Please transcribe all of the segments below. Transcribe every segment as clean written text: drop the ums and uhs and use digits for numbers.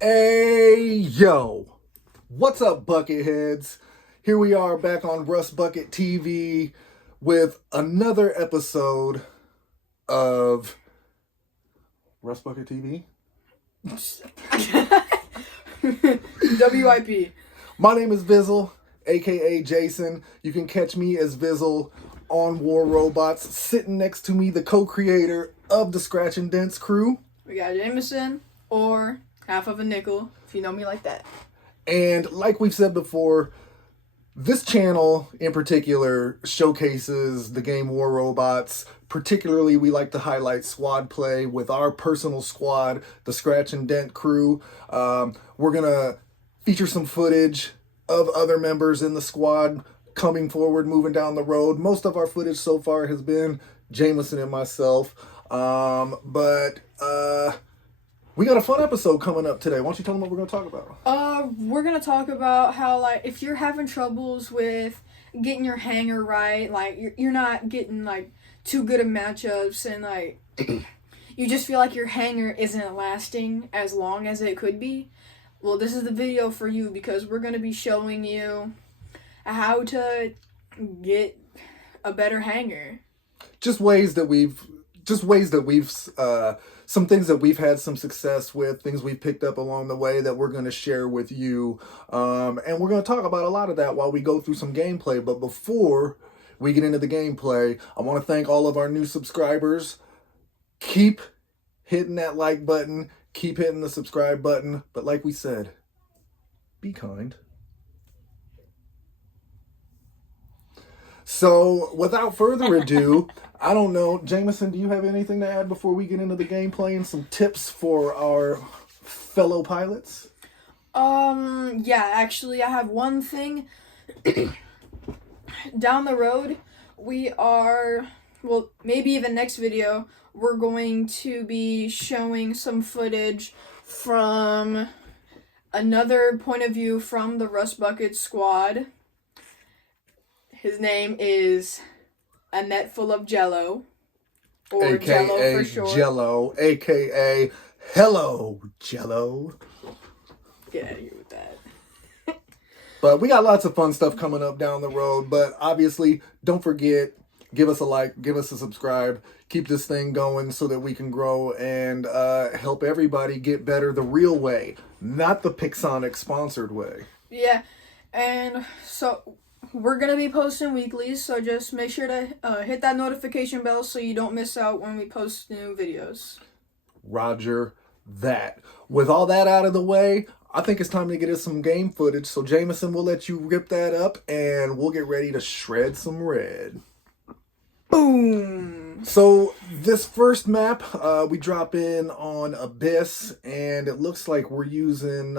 Hey, yo. What's up, Bucketheads? Here we are back on Rust Bucket TV with another episode of Rust Bucket TV. WIP. My name is Vizzle, aka Jason. You can catch me as Vizzle on War Robots. Sitting next to me, the co-creator of the Scratch and Dents crew. We got Jameson, or half of a nickel, if you know me like that. And like we've said before, this channel in particular showcases the game War Robots. Particularly, we like to highlight squad play with our personal squad, the Scratch and Dent crew. We're going to feature some footage of other members in the squad coming forward, moving down the road. Most of our footage so far has been Jameson and myself. But we got a fun episode coming up today. Why don't you tell them what we're going to talk about? We're gonna talk about how, like, if you're having troubles with getting your hanger right, like, you're not getting, like, too good of matchups, and, like, you just feel like your hanger isn't lasting as long as it could be, well, this is the video for you, because we're gonna be showing you how to get a better hanger. Just ways that we've some things that we've had some success with, things we've picked up along the way that we're going to share with you, and we're going to talk about a lot of that while we go through some gameplay. But before we get into the gameplay, I want to thank all of our new subscribers. Keep hitting that like button, keep hitting the subscribe button, but like we said, be kind. So, without further ado, I don't know, Jameson, do you have anything to add before we get into the gameplay and some tips for our fellow pilots? Yeah, actually, I have one thing. Down the road, well, maybe even next video, we're going to be showing some footage from another point of view from the Rust Bucket squad. His name is A Net Full of Jello, or AKA Jello for short. Jello, aka Hello Jello. Get out of here with that. But we got lots of fun stuff coming up down the road. But obviously, don't forget, give us a like, give us a subscribe, keep this thing going so that we can grow and help everybody get better the real way, not the Pixonic sponsored way. Yeah, and so we're going to be posting weekly, so just make sure to hit that notification bell so you don't miss out when we post new videos. Roger that. With all that out of the way, I think it's time to get us some game footage. So Jameson, we'll let you rip that up and we'll get ready to shred some red. Boom! So this first map, we drop in on Abyss, and it looks like we're using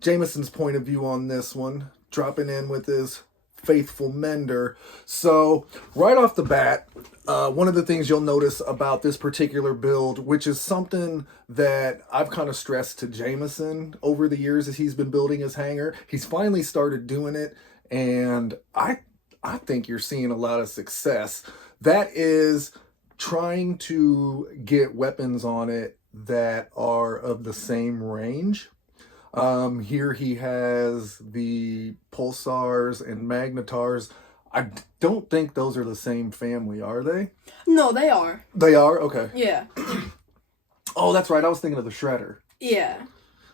Jameson's point of view on this one, dropping in with his faithful mender. So right off the bat, one of the things you'll notice about this particular build, which is something that I've kind of stressed to Jameson over the years as he's been building his hangar, he's finally started doing it, and I think you're seeing a lot of success. That is trying to get weapons on it that are of the same range. Here he has the Pulsars and Magnetars. I don't think those are the same family, are they? No, they are. They are? Okay. Yeah. Oh, that's right. I was thinking of the Shredder. Yeah.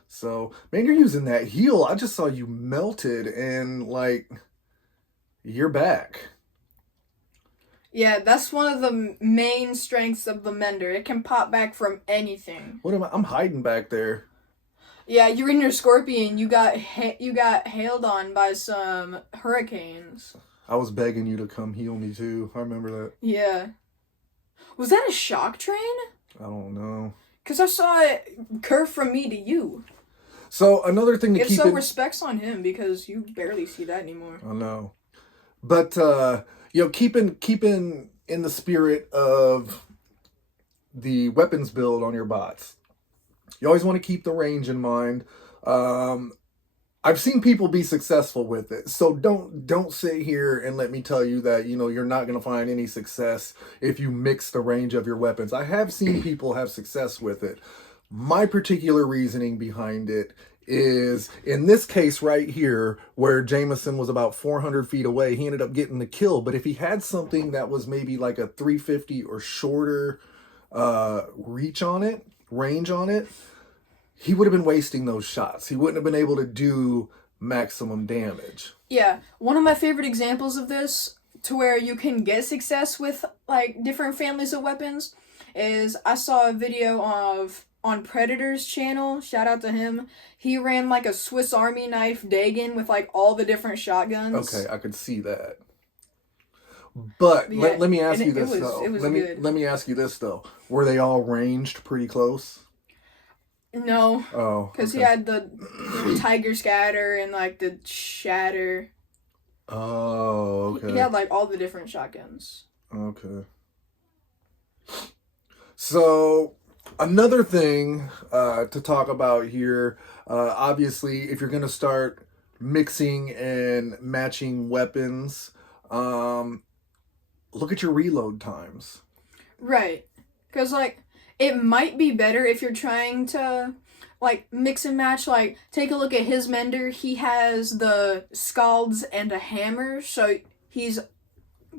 So, man, you're using that heal. I just saw you melted and, like, you're back. Yeah, that's one of the main strengths of the Mender. It can pop back from anything. What am I? I'm hiding back there. Yeah, you're in your Scorpion. You got hailed on by some hurricanes. I was begging you to come heal me too. I remember that. Yeah. Was that a shock train? I don't know. Because I saw it curve from me to you. So another thing to If keep so, in... respects on him, because you barely see that anymore. I know. But, keeping in the spirit of the weapons build on your bots, you always want to keep the range in mind. I've seen people be successful with it, so don't sit here and let me tell you that you're not going to find any success if you mix the range of your weapons. I have seen people have success with it, My particular reasoning behind it is in this case right here, where Jameson was about 400 feet away, he ended up getting the kill. But if he had something that was maybe like a 350 or shorter range on it, he would have been wasting those shots. He wouldn't have been able to do maximum damage. Yeah, one of my favorite examples of this, to where you can get success with like different families of weapons, is I saw a video on Predator's channel. Shout out to him. He ran like a Swiss Army knife Dagon with like all the different shotguns. Okay, I could see that. But Yeah, let me ask you this it was though. good. Let me ask you this though. Were they all ranged pretty close? No, Oh, because he okay. had the Tiger Scatter and like the Shatter. Oh, okay. He had like all the different shotguns. Okay. So another thing to talk about here, obviously, if you're gonna start mixing and matching weapons, look at your reload times. Right. Because, like, it might be better if you're trying to, like, mix and match. Like, take a look at his mender. He has the scalds and a hammer, so he's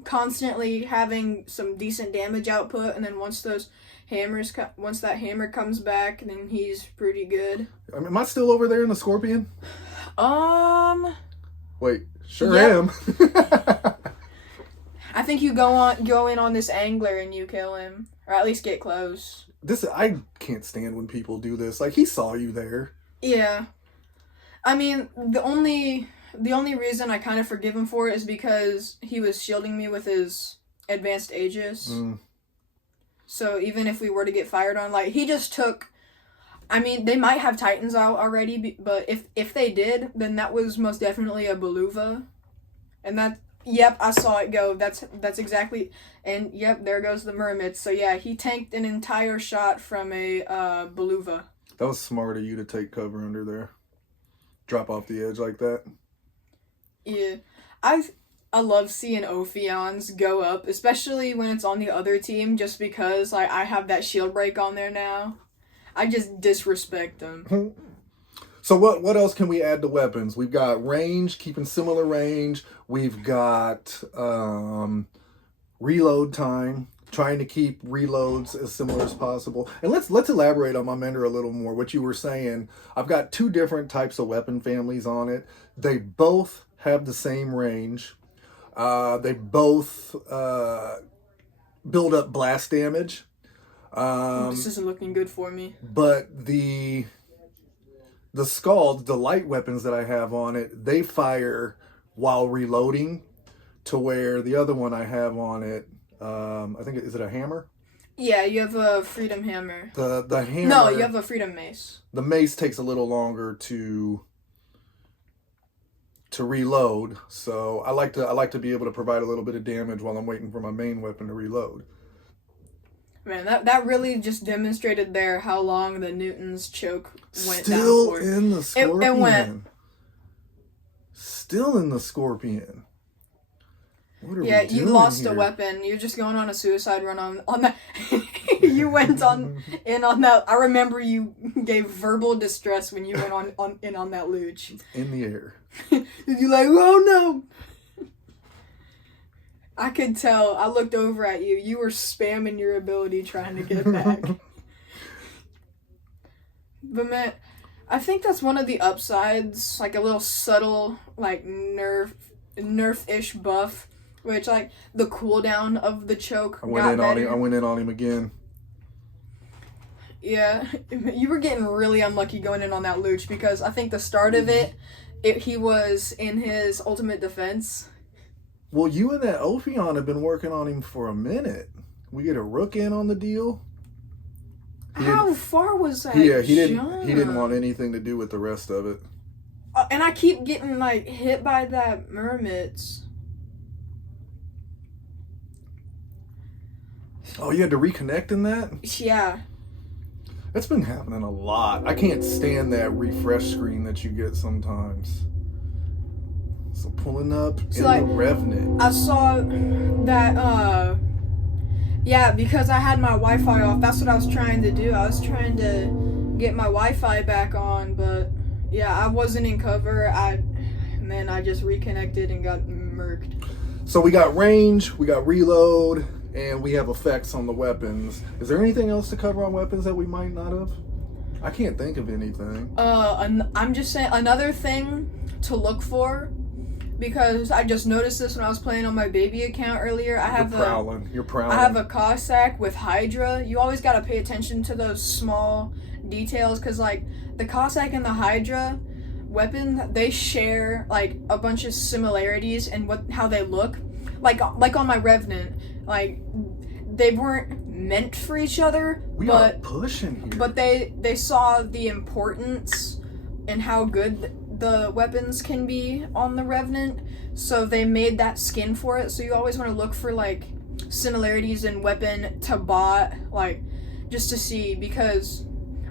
constantly having some decent damage output, and then once that hammer comes back, then he's pretty good. I mean, am I still over there in the Scorpion? Wait, sure Yep. am. I think you go in on this angler and you kill him, or at least get close. I can't stand when people do this. Like, he saw you there. Yeah. I mean, the only reason I kind of forgive him for it is because he was shielding me with his advanced Aegis. So even if we were to get fired on, like, he just took... I mean, they might have Titans out already, but if they did, then that was most definitely a Beluva. And that... Yep, I saw it go. That's exactly... And, yep, there goes the Mermit. So, yeah, he tanked an entire shot from a Beluva. That was smart of you to take cover under there. Drop off the edge like that. Yeah. I love seeing Ophions go up, especially when it's on the other team, just because, like, I have that shield break on there now. I just disrespect them. So what else can we add to weapons? We've got range, keeping similar range. We've got reload time, trying to keep reloads as similar as possible. And let's elaborate on my mender a little more. What you were saying, I've got two different types of weapon families on it. They both have the same range. They both build up blast damage. This isn't looking good for me. But the Scalds, the light weapons that I have on it, they fire while reloading, to where the other one I have on it, I think, is it a hammer? Yeah, you have a Freedom Hammer. The hammer... No, you have a Freedom Mace. The mace takes a little longer to reload, so I like to be able to provide a little bit of damage while I'm waiting for my main weapon to reload. Man, that really just demonstrated there how long the Newton's choke went Still down for. in the Scorpion. It went. Still in the Scorpion. What are we Yeah, you doing lost here? a weapon. You're just going on a suicide run on that. You went on that. I remember you gave verbal distress when you went on that luge. In the air. You're like, oh no. I could tell. I looked over at you. You were spamming your ability trying to get back. But man, I think that's one of the upsides, like a little subtle, like nerf-ish buff, which like the cooldown of the choke I went in on him again. Yeah, you were getting really unlucky going in on that luge, because I think the start of it he was in his ultimate defense. Well, you and that Ophion have been working on him for a minute. We get a rook in on the deal. How far was that? Yeah, he didn't jump? want anything to do with the rest of it. And I keep getting like hit by that Mermits. Oh, you had to reconnect in that? Yeah. That's been happening a lot. I can't stand that refresh screen that you get sometimes. So pulling up in like, the Revenant. I saw that, yeah, because I had my Wi-Fi off, that's what I was trying to do. I was trying to get my Wi-Fi back on, but yeah, I wasn't in cover. And then I just reconnected and got murked. So we got range, we got reload, and we have effects on the weapons. Is there anything else to cover on weapons that we might not have? I can't think of anything. I'm just saying another thing to look for, because I just noticed this when I was playing on my baby account earlier. You're prowling. I have a Cossack with Hydra. You always gotta pay attention to those small details, because like the Cossack and the Hydra weapon, they share like a bunch of similarities in how they look. Like on my Revenant, like they weren't meant for each other. We are pushing here. But they saw the importance and how good the weapons can be on the Revenant, so they made that skin for it. So you always want to look for like similarities in weapon to bot, like just to see, because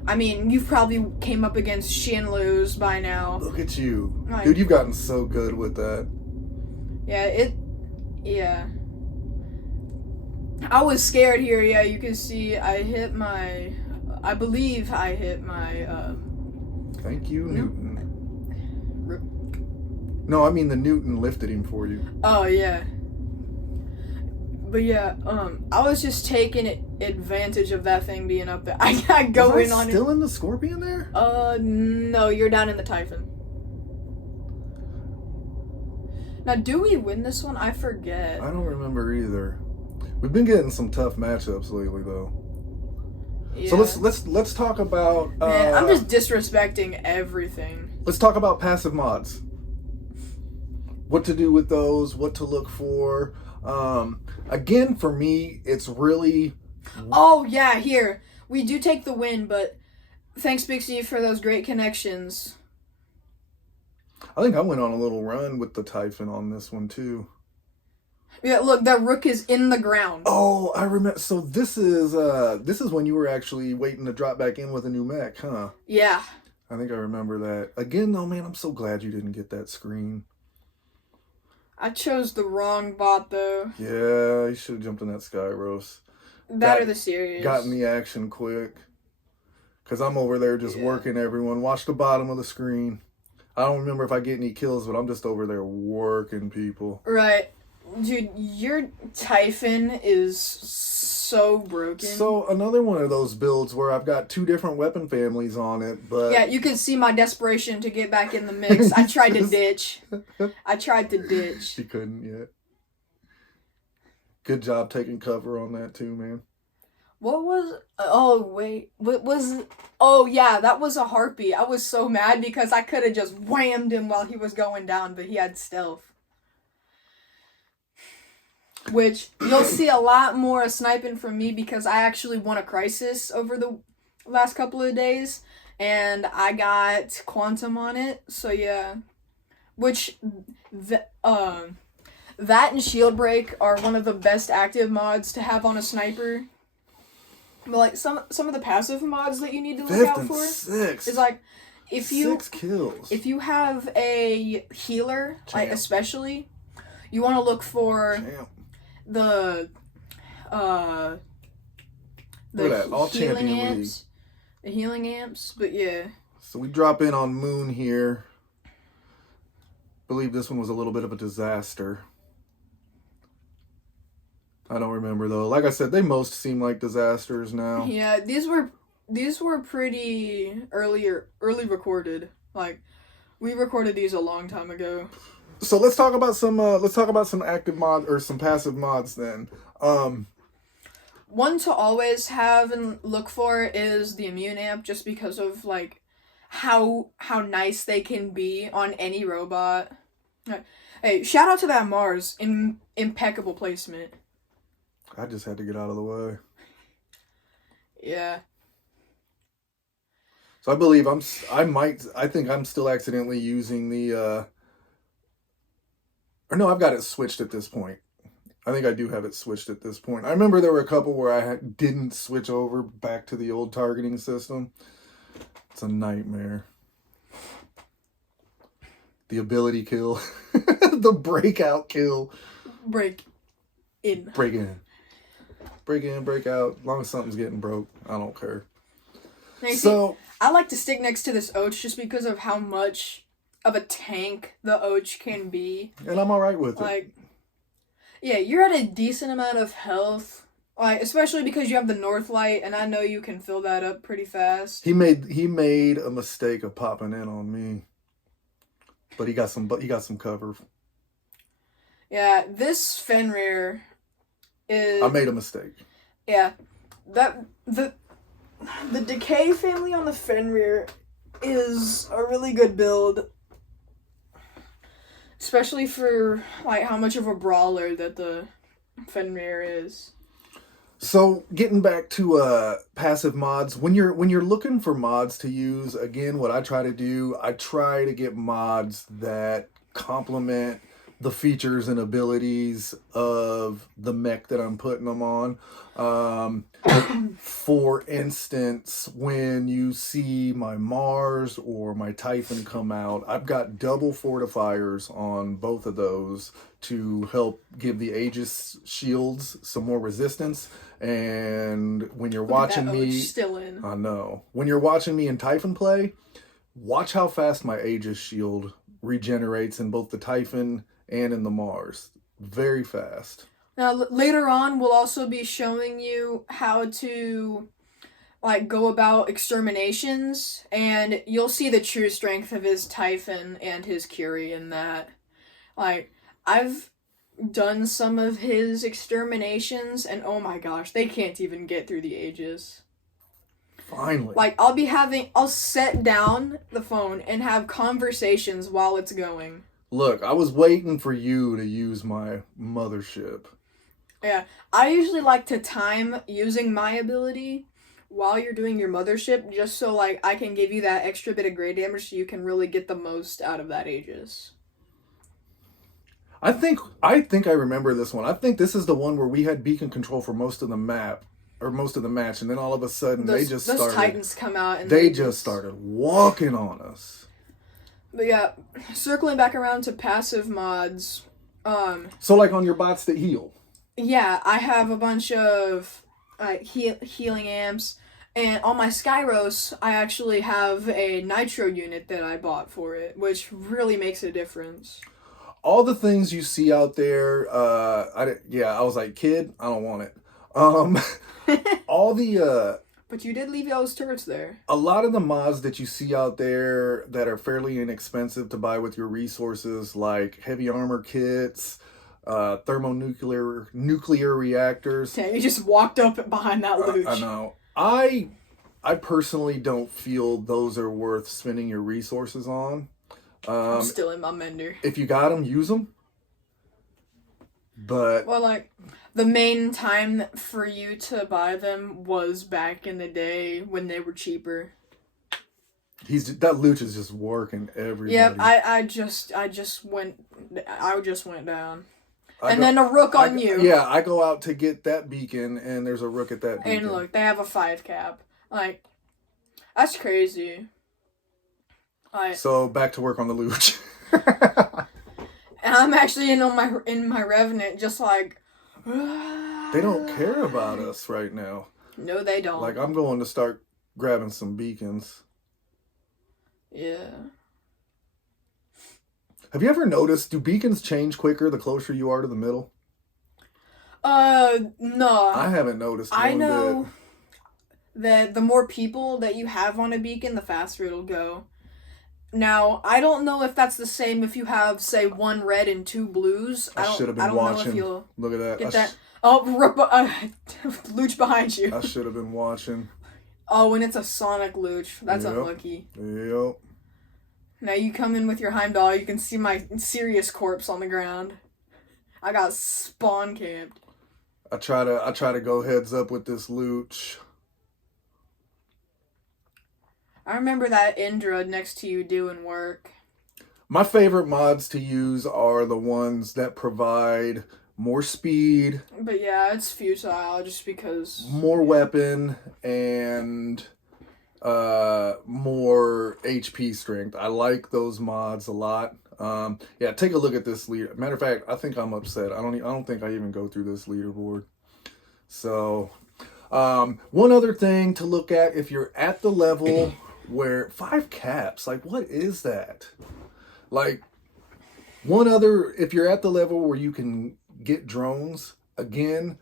I mean, you've probably came up against Shinloos by now. Look at you. Like, dude, you've gotten so good with that. Yeah. I was scared here. Yeah, you can see I believe I hit my Thank you, Newton. No, I mean the Newton lifted him for you. Oh yeah. But yeah, I was just taking advantage of that thing being up there. I got going on it. Still in the Scorpion there? No, you're down in the Typhon. Now, do we win this one? I forget. I don't remember either. We've been getting some tough matchups lately, though. Yeah. So let's talk about. Man, I'm just disrespecting everything. Let's talk about passive mods. What to do with those? What to look for? Again, for me, it's really. Oh yeah, here we do take the win, but thanks, Bixie, for those great connections. I think I went on a little run with the Typhon on this one too. Yeah, look, that rook is in the ground. Oh, I remember. So this is when you were actually waiting to drop back in with a new mech, huh? Yeah. I think I remember that. Again, though, man, I'm so glad you didn't get that screen. I chose the wrong bot, though. Yeah, you should have jumped in that Skyros. Or the series. Got in the action quick. Because I'm over there just working everyone. Watch the bottom of the screen. I don't remember if I get any kills, but I'm just over there working people. Right. Dude, your Typhon is so broken. So, another one of those builds where I've got two different weapon families on it, but... Yeah, you can see my desperation to get back in the mix. I tried to ditch. You couldn't yet. Good job taking cover on that too, man. What was... Oh, wait. What was... Oh, yeah, that was a Harpy. I was so mad because I could have just whammed him while he was going down, but he had stealth. Which, you'll see a lot more sniping from me because I actually won a Crisis over the last couple of days. And I got Quantum on it, so yeah. Which, that and Shield Break are one of the best active mods to have on a sniper. But like, some of the passive mods that you need to look out for is like, if you... 6 kills. If you have a healer, like especially, you want to look for... the healing amps. The healing amps, but yeah. So we drop in on Moon here. Believe this one was a little bit of a disaster. I don't remember though. Like I said, they most seem like disasters now. Yeah, these were pretty early recorded. Like, we recorded these a long time ago. So let's talk about some active mods or some passive mods then. One to always have and look for is the immune amp, just because of like how nice they can be on any robot. Hey, shout out to that Mars, impeccable placement. I just had to get out of the way. Yeah. So I think I'm still accidentally using the or no, I've got it switched at this point. I think I do have it switched at this point. I remember there were a couple where I didn't switch over back to the old targeting system. It's a nightmare. The ability kill. The breakout kill. Break in. Break in. Break in, break out. As long as something's getting broke, I don't care. Now, So I like to stick next to this Oach just because of how much of a tank the Oach can be. And I'm alright with it. Like, yeah, you're at a decent amount of health. Like, especially because you have the Northlight, and I know you can fill that up pretty fast. He made a mistake of popping in on me. But he got some cover. Yeah, this Fenrir is... I made a mistake. Yeah. The Decay family on the Fenrir is a really good build. Especially for, like, how much of a brawler that the Fenrir is. So, getting back to passive mods, when you're looking for mods to use, again, what I try to do, I try to get mods that complement the features and abilities of the mech that I'm putting them on. For instance, when you see my Mars or my Typhon come out, I've got double fortifiers on both of those to help give the Aegis shields some more resistance. And when you're watching me, still in. I know. When you're watching me and Typhon play, watch how fast my Aegis shield regenerates in both the Typhon and in the Mars. Very fast. Now, later on, we'll also be showing you how to, like, go about exterminations, and you'll see the true strength of his Typhon and his Curie in that. Like, I've done some of his exterminations, and oh my gosh, they can't even get through the Aegis. Finally. Like, I'll set down the phone and have conversations while it's going. Look, I was waiting for you to use my mothership. Yeah, I usually like to time using my ability while you're doing your mothership, just so, like, I can give you that extra bit of grade damage so you can really get the most out of that Aegis. I think I remember this one. I think this is the one where we had beacon control for most of the map, or most of the match, and then all of a sudden Those Titans come out and they just started walking on us. But yeah, circling back around to passive mods, So like on your bots that heal. yeah, I have a bunch of healing amps, and on my Skyros, I actually have a nitro unit that I bought for it, which really makes a difference. All the things you see out there, I was like, kid, I don't want it. All the But you did leave those turrets there. a lot of the mods that you see out there that are fairly inexpensive to buy with your resources, like heavy armor kits, nuclear reactors. Yeah, you just walked up behind that Luch. I know. I personally don't feel those are worth spending your resources on. I'm still in my Mender. If you got them, use them. But Well, like, the main time for you to buy them was back in the day when they were cheaper. that Luch is just working everybody. Yep, I just went down. And then a rook on you. Yeah, I go out to get that beacon, and there's a rook at that beacon. And look, they have a 5 cap. Like, that's crazy. So back to work on the Luch. And I'm actually in my Revenant, just like. They don't care about us right now. No, they don't. Like, I'm going to start grabbing some beacons. Yeah. Have you ever noticed, do beacons change quicker the closer you are to the middle? No. I haven't noticed I one know bit. that the more people that you have on a beacon, the faster it'll go. Now, I don't know if that's the same if you have, say, 1 red and 2 blues. I should have been watching. Look at that. Get that. Luch behind you. I should have been watching. Oh, and it's a Sonic Luch. That's Yep. unlucky. Yep. Now you come in with your Heimdall, you can see my serious corpse on the ground. I got spawn camped. I try to go heads up with this Luch. I remember that Indra next to you doing work. My favorite mods to use are the ones that provide more speed, But yeah, it's futile just because. more weapon, and more HP strength. I like those mods a lot. Yeah, take a look at this leader. Matter of fact, I think I'm upset. I don't think I even go through this leaderboard. So, one other thing to look at, if you're at the level where 5 caps, like what is that? Like one other, if you're at the level where you can get drones, again,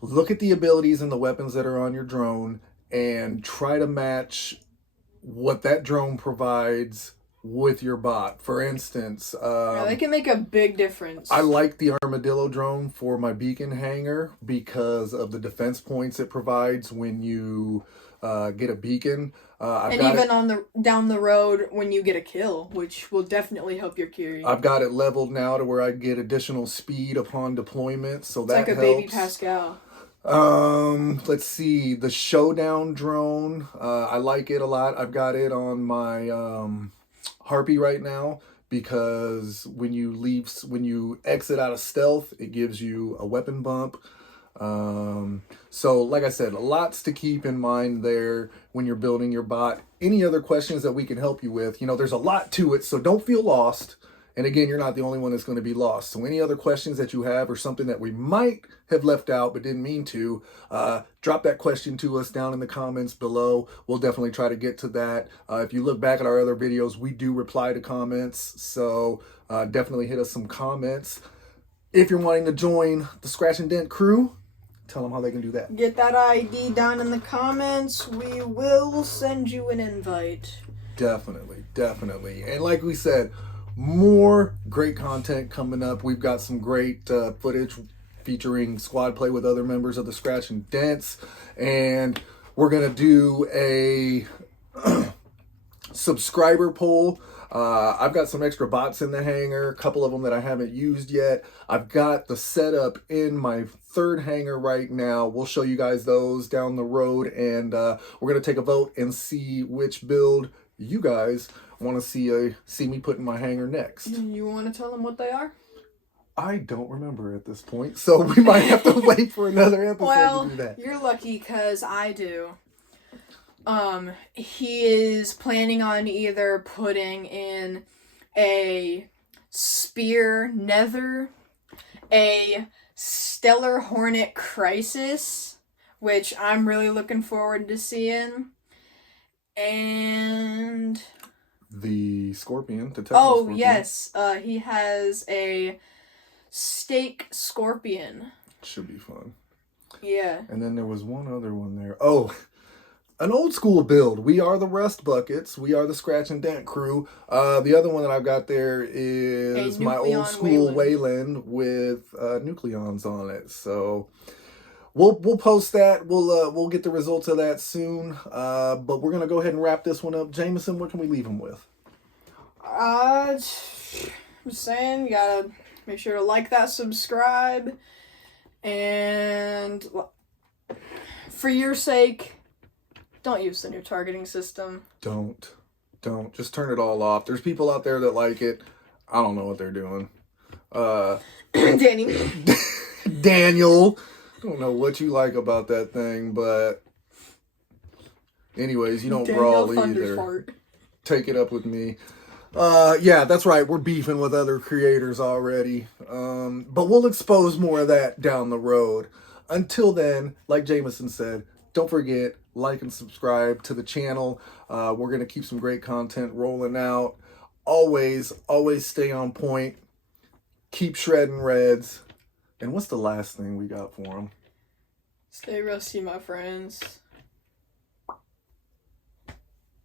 look at the abilities and the weapons that are on your drone and try to match what that drone provides with your bot. For instance, Yeah, they can make a big difference. I like the Armadillo drone for my beacon hanger because of the defense points it provides when you get a beacon. And even on the down the road when you get a kill, which will definitely help your carry. I've got it leveled now to where I get additional speed upon deployment, so It's that like a helps. baby Pascal. Let's see, the Showdown drone. I like it a lot. I've got it on my Harpy right now because when you exit out of stealth, it gives you a weapon bump. So like I said, lots to keep in mind there when you're building your bot. Any other questions that we can help you with? You know, there's a lot to it, so don't feel lost. And again, you're not the only one that's going to be lost. So any other questions that you have or something that we might have left out but didn't mean to, drop that question to us down in the comments below. We'll definitely try to get to that. If you look back at our other videos, we do reply to comments. So definitely hit us some comments. If you're wanting to join the Scratch and Dent crew, tell them how they can do that. Get that ID down in the comments. We will send you an invite. Definitely, definitely. And like we said, more great content coming up. We've got some great footage featuring squad play with other members of the Scratch and Dents. And we're going to do a subscriber poll. I've got some extra bots in the hangar, a couple of them that I haven't used yet. I've got the setup in my third hangar right now. We'll show you guys those down the road, and we're going to take a vote and see which build you guys want to see me put in my hangar next. You want to tell them what they are? I don't remember at this point, so we might have to wait for another episode to do that. You're lucky because I do. He is planning on either putting in a Spear Nether, a Stellar Hornet Crisis, which I'm really looking forward to seeing, and the Scorpion. The Scorpion. Yes, he has a Stake Scorpion. Should be fun. Yeah. And then there was one other one there. Oh, an old school build. We are the Rust Buckets. We are the Scratch and Dent crew. The other one that I've got there is my old school Wayland with Nucleons on it. So we'll post that. We'll get the results of that soon. But we're gonna go ahead and wrap this one up. Jameson, what can we leave them with? Just saying, you gotta make sure to like that, subscribe, and for your sake, don't use the new targeting system. Don't. Just turn it all off. There's people out there that like it. I don't know what they're doing. Daniel. I don't know what you like about that thing, but anyways, you don't brawl either. Take it up with me. Yeah, that's right. We're beefing with other creators already. But we'll expose more of that down the road. Until then, like Jameson said, don't forget, like and subscribe to the channel. We're going to keep some great content rolling out. Always stay on point. Keep shredding reds. And what's the last thing we got for them? Stay rusty, my friends.